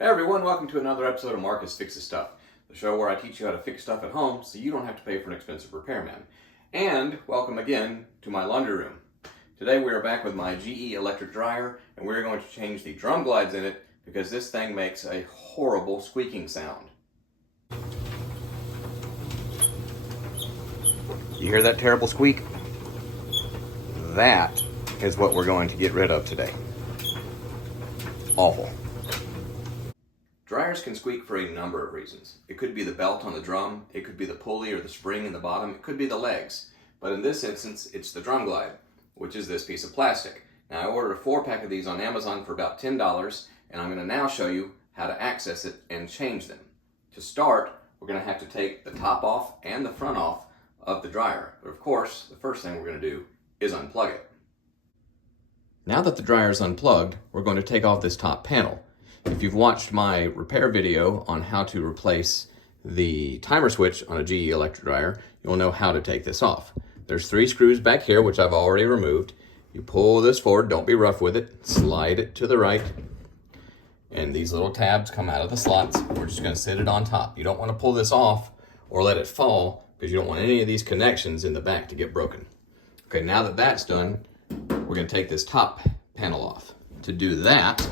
Hey everyone, welcome to another episode of Marcus Fixes Stuff, the show where I teach you how to fix stuff at home so you don't have to pay for an expensive repairman. And welcome again to my laundry room. Today we are back with my GE electric dryer, and we're going to change the drum glides in it because this thing makes a horrible squeaking sound. You hear that terrible squeak? That is what we're going to get rid of today. Awful. Dryers can squeak for a number of reasons. It could be the belt on the drum, it could be the pulley or the spring in the bottom, it could be the legs. But in this instance, it's the drum glide, which is this piece of plastic. Now I ordered a 4-pack of these on Amazon for about $10, and I'm going to now show you how to access it and change them. To start, we're going to have to take the top off and the front off of the dryer. But of course, the first thing we're going to do is unplug it. Now that the dryer is unplugged, we're going to take off this top panel. If you've watched my repair video on how to replace the timer switch on a GE electric dryer, you'll know how to take this off. There's 3 screws back here, which I've already removed. You pull this forward, don't be rough with it, slide it to the right, and these little tabs come out of the slots. We're just going to sit it on top. You don't want to pull this off or let it fall because you don't want any of these connections in the back to get broken. Okay, now that that's done, we're going to take this top panel off. To do that,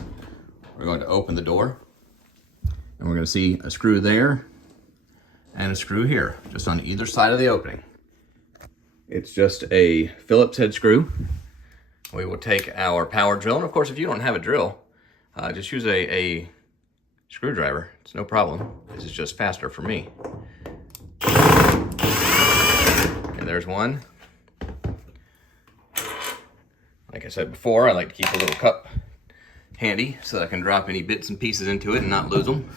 we're going to open the door, and we're going to see a screw there and a screw here, just on either side of the opening. It's just a Phillips head screw. We will take our power drill, and of course, if you don't have a drill, just use a screwdriver. It's no problem. This is just faster for me. And there's one. Like I said before, I like to keep a little cup handy so that I can drop any bits and pieces into it and not lose them.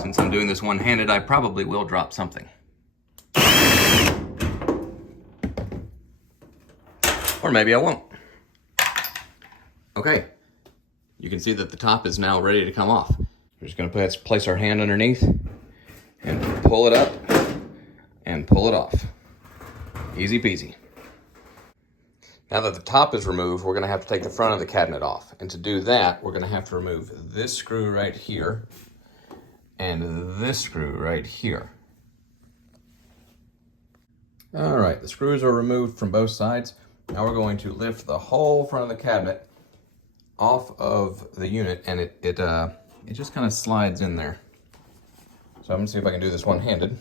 Since I'm doing this one-handed, I probably will drop something. Or maybe I won't. Okay, you can see that the top is now ready to come off. We're just going to place our hand underneath and pull it up and pull it off. Easy peasy. Now that the top is removed, we're going to have to take the front of the cabinet off. And to do that, we're going to have to remove this screw right here and this screw right here. All right, the screws are removed from both sides. Now we're going to lift the whole front of the cabinet off of the unit, and it just kind of slides in there. So I'm going to see if I can do this one-handed.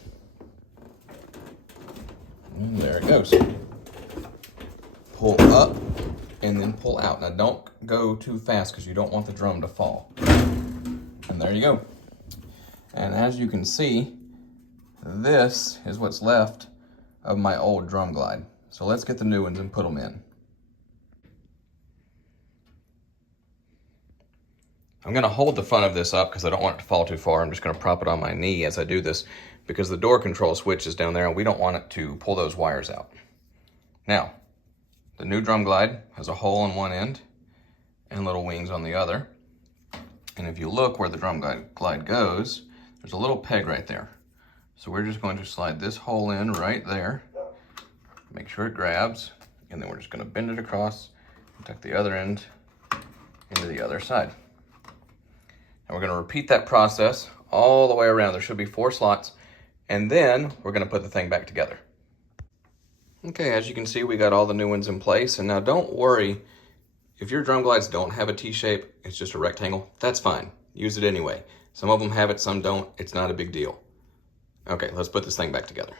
And there it goes. Pull up and then pull out. Now don't go too fast because you don't want the drum to fall. And there you go. And as you can see, this is what's left of my old drum glide. So let's get the new ones and put them in. I'm going to hold the front of this up because I don't want it to fall too far. I'm just going to prop it on my knee as I do this because the door control switch is down there and we don't want it to pull those wires out. Now, the new drum glide has a hole on one end and little wings on the other. And if you look where the drum glide goes, there's a little peg right there. So we're just going to slide this hole in right there, make sure it grabs, and then we're just going to bend it across and tuck the other end into the other side. And we're going to repeat that process all the way around. There should be 4 slots, and then we're going to put the thing back together. Okay, as you can see, we got all the new ones in place. And now don't worry, if your drum glides don't have a T-shape, it's just a rectangle, that's fine. Use it anyway. Some of them have it, some don't. It's not a big deal. Okay, let's put this thing back together.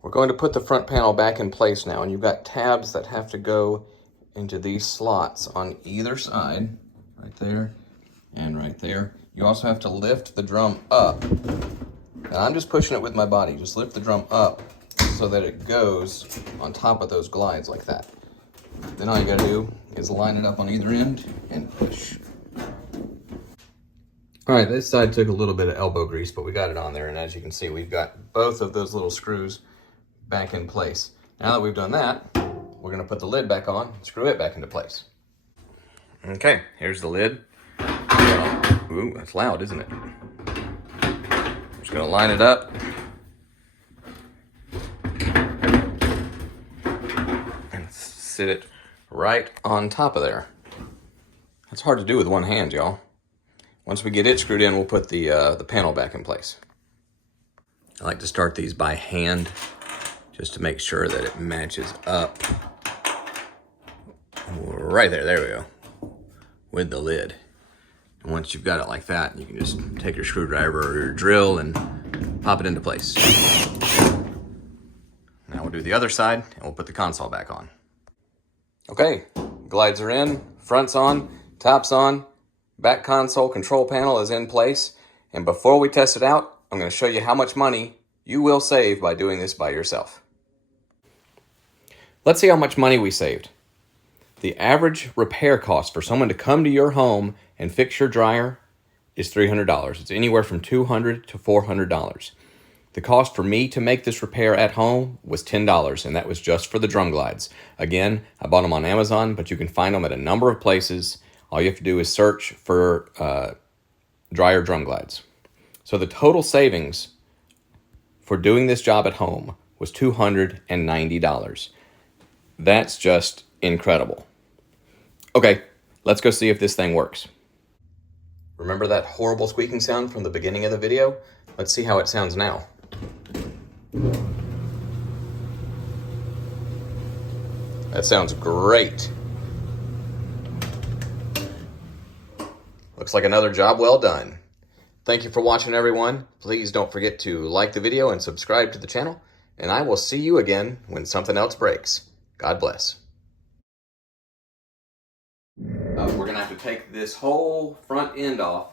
We're going to put the front panel back in place now, and you've got tabs that have to go into these slots on either side, right there and right there. You also have to lift the drum up. Now I'm just pushing it with my body. Just lift the drum up so that it goes on top of those glides like that. Then all you gotta do is line it up on either end and push. All right, this side took a little bit of elbow grease, but we got it on there, and as you can see, we've got both of those little screws back in place. Now that we've done that, we're gonna put the lid back on, screw it back into place. Okay, here's the lid. Ooh, that's loud, isn't it? Just gonna line it up. And sit it right on top of there. That's hard to do with one hand, y'all. Once we get it screwed in, we'll put the panel back in place. I like to start these by hand just to make sure that it matches up. Right there, there we go, with the lid. And once you've got it like that, you can just take your screwdriver or your drill and pop it into place. Now we'll do the other side and we'll put the console back on. Okay, glides are in, front's on, top's on, back console control panel is in place. And before we test it out, I'm going to show you how much money you will save by doing this by yourself. Let's see how much money we saved. The average repair cost for someone to come to your home and fix your dryer is $300. It's anywhere from $200 to $400. The cost for me to make this repair at home was $10, and that was just for the drum glides. Again, I bought them on Amazon, but you can find them at a number of places. All you have to do is search for dryer drum glides. So the total savings for doing this job at home was $290. That's just incredible. Okay, let's go see if this thing works. Remember that horrible squeaking sound from the beginning of the video? Let's see how it sounds now. That sounds great. Looks like another job well done. Thank you for watching, everyone. Please don't forget to like the video and subscribe to the channel, and I will see you again when something else breaks. God bless. We're going to have to take this whole front end off.